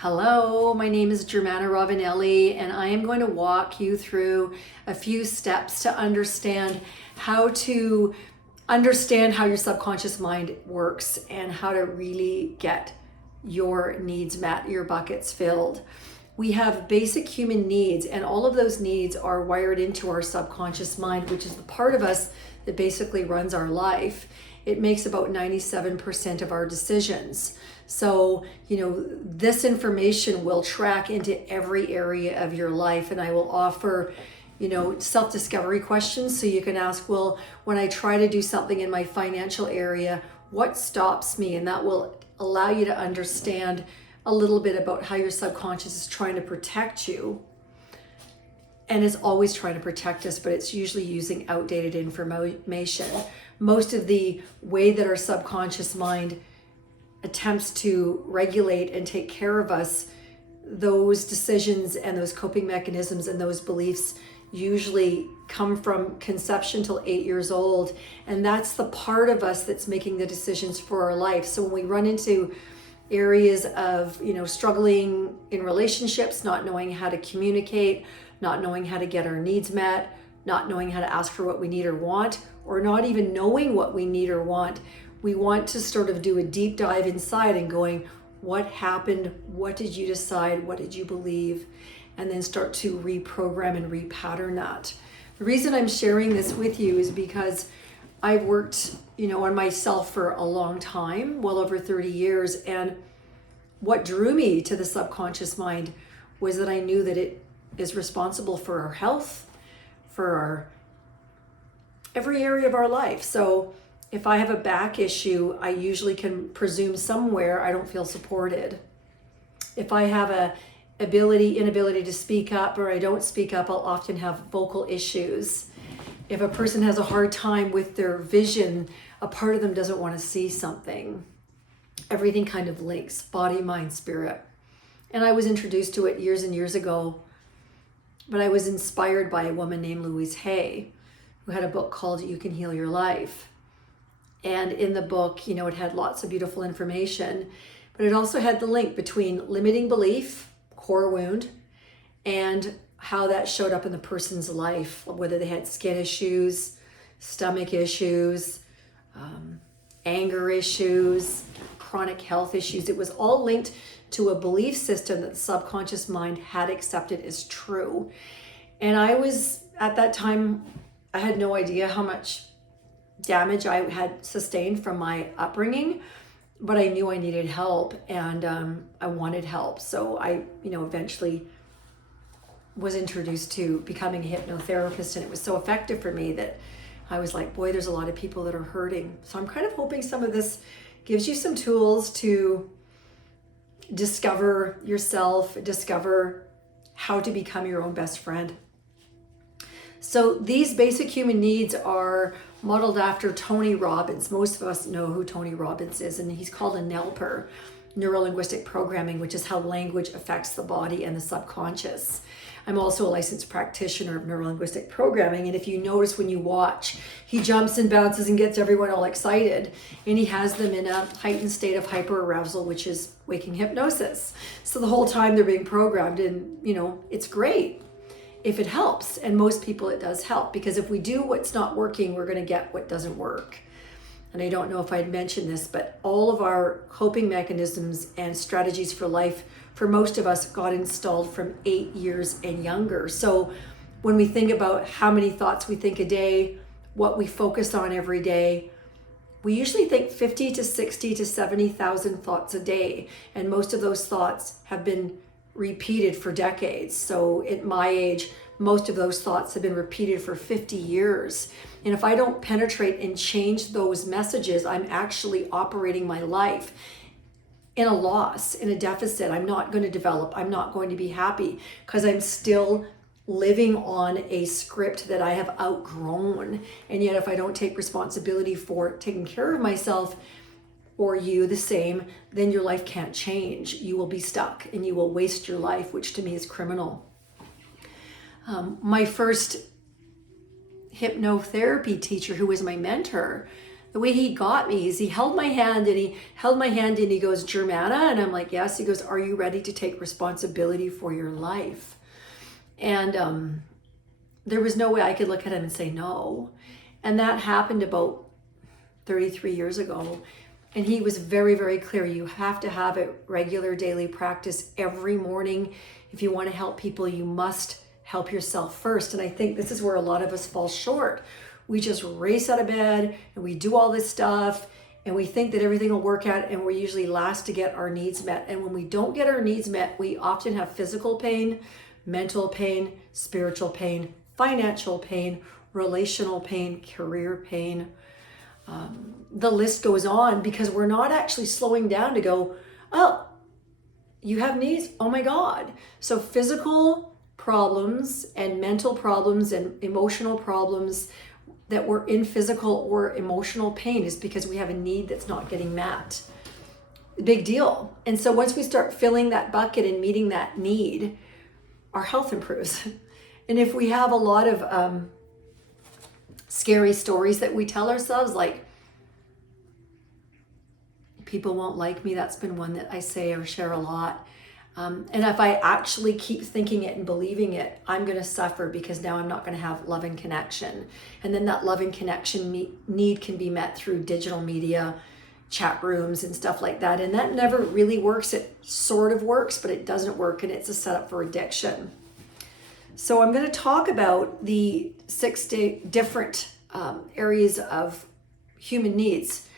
Hello, my name is Germana Rovinelli, and I am going to walk you through a few steps to understand how your subconscious mind works and how to really get your needs met, your buckets filled. We have basic human needs, and all of those needs are wired into our subconscious mind, which is the part of us that basically runs our life. It makes about 97% of our decisions. So, this information will track into every area of your life, and I will offer, self-discovery questions so you can ask, well, when I try to do something in my financial area, what stops me? And that will allow you to understand a little bit about how your subconscious is trying to protect you. And it's always trying to protect us, but it's usually using outdated information. Most of the way that our subconscious mind attempts to regulate and take care of us, those decisions and those coping mechanisms and those beliefs usually come from conception till 8 years old. And that's the part of us that's making the decisions for our life. So when we run into areas of, struggling in relationships, not knowing how to communicate, not knowing how to get our needs met, not knowing how to ask for what we need or want, or not even knowing what we need or want, we want to sort of do a deep dive inside and going, what happened? What did you decide? What did you believe? And then start to reprogram and repattern that. The reason I'm sharing this with you is because I've worked, on myself for a long time, well over 30 years. And what drew me to the subconscious mind was that I knew that it is responsible for our health, for every area of our life. So if I have a back issue, I usually can presume somewhere I don't feel supported. If I have a inability to speak up, or I don't speak up, I'll often have vocal issues. If a person has a hard time with their vision, a part of them doesn't want to see something. Everything kind of links, body, mind, spirit. And I was introduced to it years and years ago, but I was inspired by a woman named Louise Hay, who had a book called You Can Heal Your Life. And in the book, it had lots of beautiful information, but it also had the link between limiting belief, core wound, and how that showed up in the person's life, whether they had skin issues, stomach issues, anger issues, chronic health issues. It was all linked to a belief system that the subconscious mind had accepted as true. And at that time, I had no idea how much damage I had sustained from my upbringing, but I knew I needed help, and I wanted help. So I, eventually was introduced to becoming a hypnotherapist, and it was so effective for me that I was like, boy, there's a lot of people that are hurting. So I'm kind of hoping some of this gives you some tools to discover yourself, discover how to become your own best friend. So these basic human needs are modeled after Tony Robbins. Most of us know who Tony Robbins is, and he's called a NLPer, neuro-linguistic programming, which is how language affects the body and the subconscious. I'm also a licensed practitioner of neuro-linguistic programming, and if you notice when you watch, he jumps and bounces and gets everyone all excited, and he has them in a heightened state of hyperarousal, which is waking hypnosis. So the whole time they're being programmed, and it's great if it helps, and most people it does help, because if we do what's not working, we're going to get what doesn't work. And I don't know if I'd mentioned this, but all of our coping mechanisms and strategies for life, for most of us, got installed from 8 years and younger. So when we think about how many thoughts we think a day, what we focus on every day, we usually think 50 to 60 to 70,000 thoughts a day. And most of those thoughts have been repeated for decades. So at my age, most of those thoughts have been repeated for 50 years. And if I don't penetrate and change those messages, I'm actually operating my life in a loss, in a deficit. I'm not going to develop. I'm not going to be happy, because I'm still living on a script that I have outgrown. And yet if I don't take responsibility for taking care of myself, or you the same, then your life can't change. You will be stuck and you will waste your life, which to me is criminal. My first hypnotherapy teacher, who was my mentor, the way he got me is he held my hand and he goes, Germana. And I'm like, yes. He goes, are you ready to take responsibility for your life? And there was no way I could look at him and say no. And that happened about 33 years ago. And he was very, very clear. You have to have a regular daily practice every morning. If you want to help people, you must help yourself first. And I think this is where a lot of us fall short. We just race out of bed and we do all this stuff and we think that everything will work out, and we're usually last to get our needs met. And when we don't get our needs met, we often have physical pain, mental pain, spiritual pain, financial pain, relational pain, career pain. The list goes on because we're not actually slowing down to go, oh, you have needs? Oh my God. So physical problems and mental problems and emotional problems that we're in physical or emotional pain is because we have a need that's not getting met. Big deal. And so once we start filling that bucket and meeting that need, our health improves. And if we have a lot of scary stories that we tell ourselves, like, people won't like me, that's been one that I say or share a lot. And if I actually keep thinking it and believing it, I'm going to suffer because now I'm not going to have love and connection. And then that love and connection need can be met through digital media, chat rooms and stuff like that. And that never really works. It sort of works, but it doesn't work. And it's a setup for addiction. So I'm going to talk about the 6 different areas of human needs.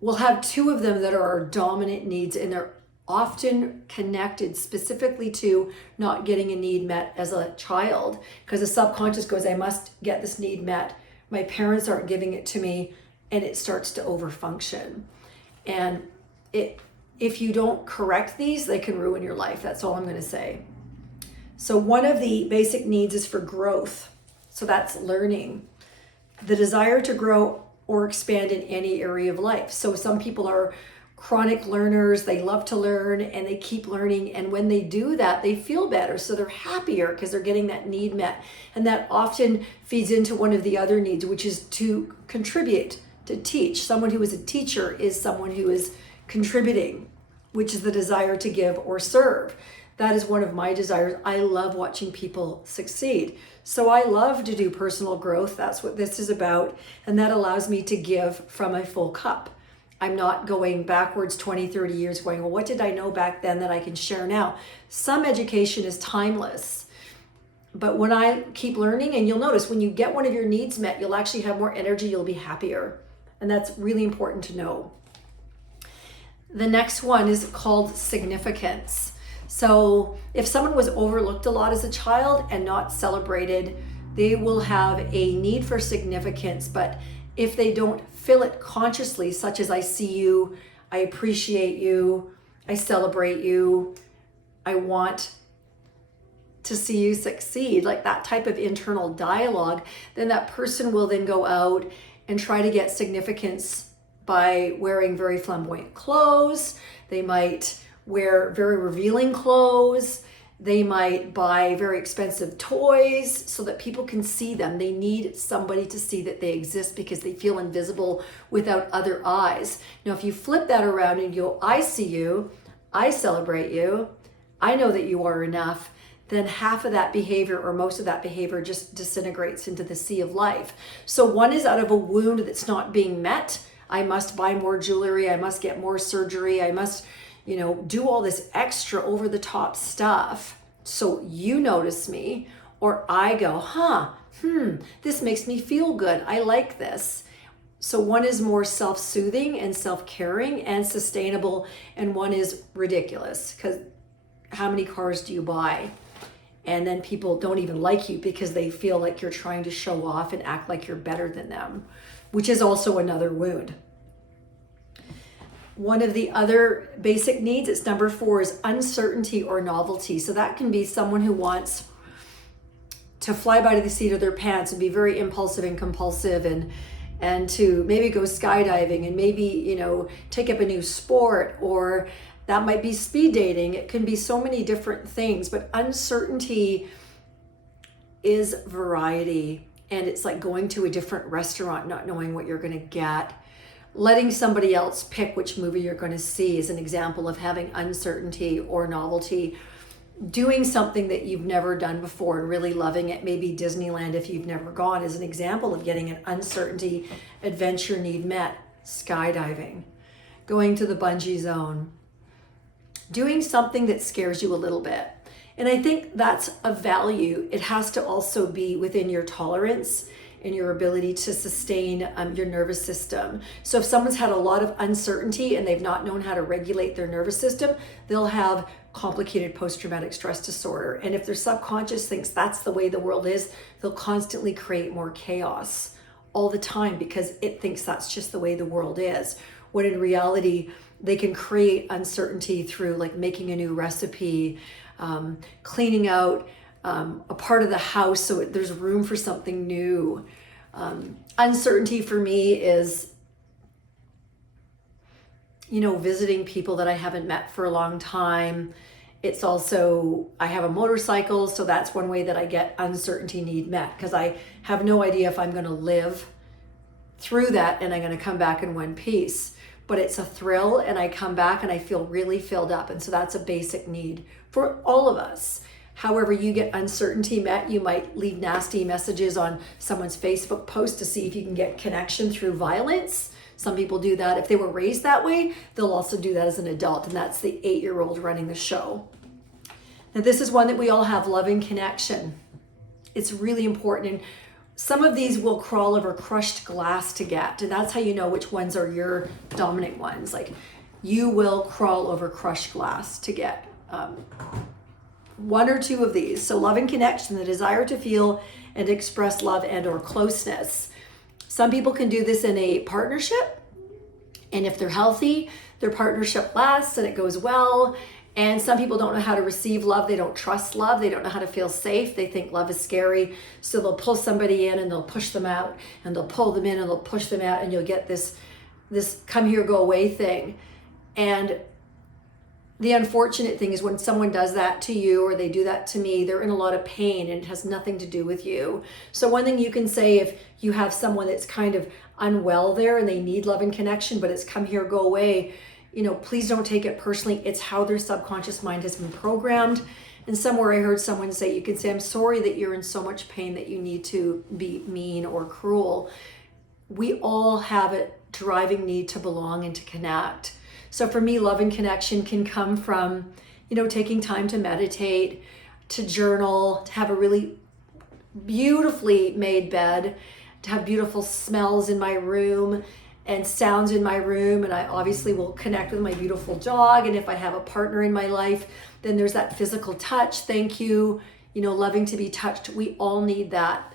We'll have 2 of them that are our dominant needs, and they're often connected specifically to not getting a need met as a child, because the subconscious goes, I must get this need met. My parents aren't giving it to me, and it starts to overfunction. And if you don't correct these, they can ruin your life. That's all I'm going to say. So one of the basic needs is for growth. So that's learning. The desire to grow or expand in any area of life. So some people are chronic learners. They love to learn and they keep learning. And when they do that, they feel better. So they're happier because they're getting that need met. And that often feeds into one of the other needs, which is to contribute, to teach. Someone who is a teacher is someone who is contributing, which is the desire to give or serve. That is one of my desires. I love watching people succeed. So I love to do personal growth. That's what this is about. And that allows me to give from a full cup. I'm not going backwards 20, 30 years going, well, what did I know back then that I can share now? Some education is timeless. But when I keep learning, and you'll notice when you get one of your needs met, you'll actually have more energy, you'll be happier. And that's really important to know. The next one is called significance. So if someone was overlooked a lot as a child and not celebrated, they will have a need for significance. But if they don't fill it consciously, such as I see you, I appreciate you, I celebrate you, I want to see you succeed, like that type of internal dialogue, then that person will then go out and try to get significance by wearing very flamboyant clothes. They might wear very revealing clothes. They might buy very expensive toys so that people can see them. They need somebody to see that they exist because they feel invisible without other eyes. Now, if you flip that around and you go, I see you, I celebrate you, I know that you are enough, then half of that behavior or most of that behavior just disintegrates into the sea of life. So one is out of a wound that's not being met. I must buy more jewelry. I must get more surgery. I must do all this extra over the top stuff so you notice me, or I go, this makes me feel good. I like this. So one is more self-soothing and self-caring and sustainable, and one is ridiculous because how many cars do you buy? And then people don't even like you because they feel like you're trying to show off and act like you're better than them, which is also another wound. One of the other basic needs, it's number 4, is uncertainty or novelty. So that can be someone who wants to fly by the seat of their pants and be very impulsive and compulsive and to maybe go skydiving and maybe, take up a new sport, or that might be speed dating. It can be so many different things, but uncertainty is variety. And it's like going to a different restaurant, not knowing what you're going to get. letting somebody else pick which movie you're going to see is an example of having uncertainty or novelty. Doing something that you've never done before and really loving it, maybe Disneyland if you've never gone, is an example of getting an uncertainty adventure need met. Skydiving, going to the bungee zone, doing something that scares you a little bit. And I think that's a value. It has to also be within your tolerance and your ability to sustain your nervous system. So if someone's had a lot of uncertainty and they've not known how to regulate their nervous system, they'll have complicated post-traumatic stress disorder. And if their subconscious thinks that's the way the world is, they'll constantly create more chaos all the time because it thinks that's just the way the world is. When in reality, they can create uncertainty through like making a new recipe, cleaning out a part of the house so there's room for something new. Uncertainty for me is, visiting people that I haven't met for a long time. It's also, I have a motorcycle, so that's one way that I get uncertainty need met, because I have no idea if I'm going to live through that and I'm going to come back in one piece. But it's a thrill, and I come back and I feel really filled up. And so that's a basic need for all of us. However you get uncertainty met, you might leave nasty messages on someone's Facebook post to see if you can get connection through violence. Some people do that. If they were raised that way, they'll also do that as an adult, and that's the 8-year-old running the show. Now, this is one that we all have, loving connection. It's really important. And some of these will crawl over crushed glass to get, and that's how you know which ones are your dominant ones. Like, you will crawl over crushed glass to get one or two of these. So loving connection, the desire to feel and express love and or closeness. Some people can do this in a partnership, and if they're healthy, their partnership lasts and it goes well. And some people don't know how to receive love. They don't trust love. They don't know how to feel safe. They think love is scary. So they'll pull somebody in and they'll push them out, and they'll pull them in and they'll push them out, and you'll get this come here, go away thing. And the unfortunate thing is when someone does that to you, or they do that to me, they're in a lot of pain and it has nothing to do with you. So one thing you can say, if you have someone that's kind of unwell there and they need love and connection, but it's come here, go away, please don't take it personally. It's how their subconscious mind has been programmed. And somewhere I heard someone say, you can say, I'm sorry that you're in so much pain that you need to be mean or cruel. We all have a driving need to belong and to connect. So for me, love and connection can come from, taking time to meditate, to journal, to have a really beautifully made bed, to have beautiful smells in my room and sounds in my room. And I obviously will connect with my beautiful dog. And if I have a partner in my life, then there's that physical touch. Thank you. Loving to be touched. We all need that.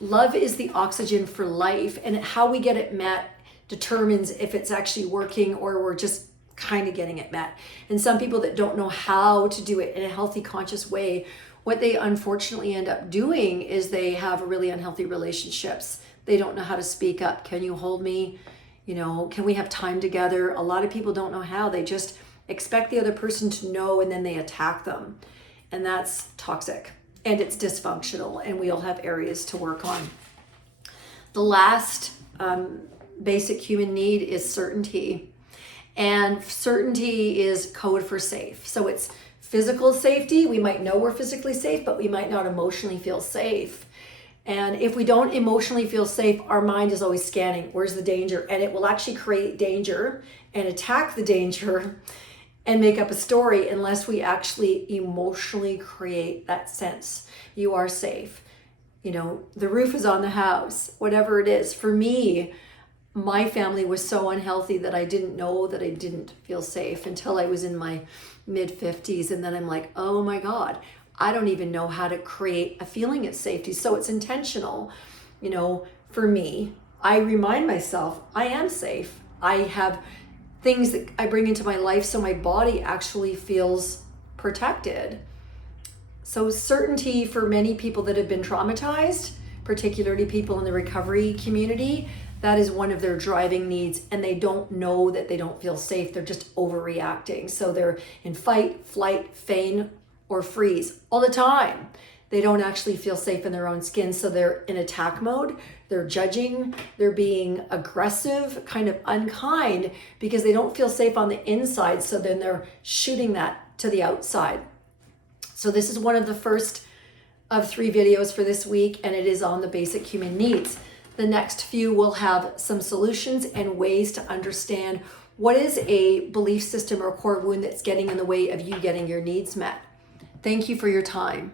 Love is the oxygen for life, and how we get it met determines if it's actually working or we're just kind of getting it met. And some people that don't know how to do it in a healthy, conscious way, what they unfortunately end up doing is they have really unhealthy relationships. They don't know how to speak up. Can you hold me? Can we have time together? A lot of people don't know how. They just expect the other person to know, and then they attack them. And that's toxic, and it's dysfunctional, and we all have areas to work on. The last basic human need is certainty. And certainty is code for safe. So it's physical safety. We might know we're physically safe, but we might not emotionally feel safe. And if we don't emotionally feel safe, our mind is always scanning, where's the danger? And it will actually create danger and attack the danger and make up a story unless we actually emotionally create that sense. You are safe. The roof is on the house, whatever it is. For me, my family was so unhealthy that I didn't know that I didn't feel safe until I was in my mid-50s. And then I'm like, oh my God, I don't even know how to create a feeling of safety. So it's intentional. For me, I remind myself I am safe. I have things that I bring into my life so my body actually feels protected. So certainty for many people that have been traumatized, particularly people in the recovery community, that is one of their driving needs, and they don't know that they don't feel safe. They're just overreacting. So they're in fight, flight, feign, or freeze all the time. They don't actually feel safe in their own skin, so they're in attack mode. they're judging, they're being aggressive, kind of unkind, because they don't feel safe on the inside. So then they're shooting that to the outside. So this is one of the first of 3 videos for this week, and it is on the basic human needs. The next few will have some solutions and ways to understand what is a belief system or core wound that's getting in the way of you getting your needs met. Thank you for your time.